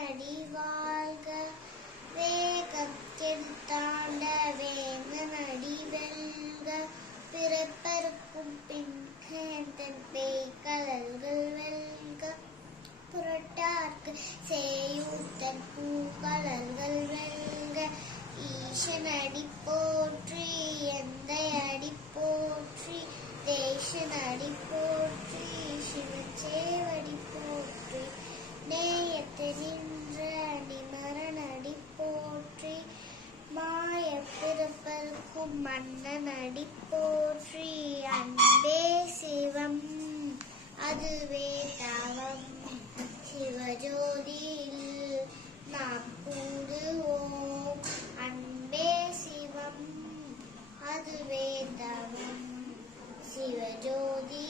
ஈசனடி வாழ்க. வேகக்கெடுத்தாண்ட வேங்கனடி வெல்க. பிறப்பருக்கும் பின்தன் பேய்கழல்கள் வெல்க. புரட்டார்க்கு சேயூத்தன் பூங்கழல்கள் வெல்க. ஈசனடி போற்றி எந்தை அடி போற்றி. தேசனடி போற்றி சிவச்சேவடி போற்றி. நேயத்து நின்ற நிமரனடி போற்றி. மாய பிறப்பருக்கும் மன்னனடி போற்றி. அன்பே சிவம் அதுவே தவம். சிவஜோதியில் நாம் கூடுவோம். அன்பே சிவம் அதுவே தவம். சிவஜோதி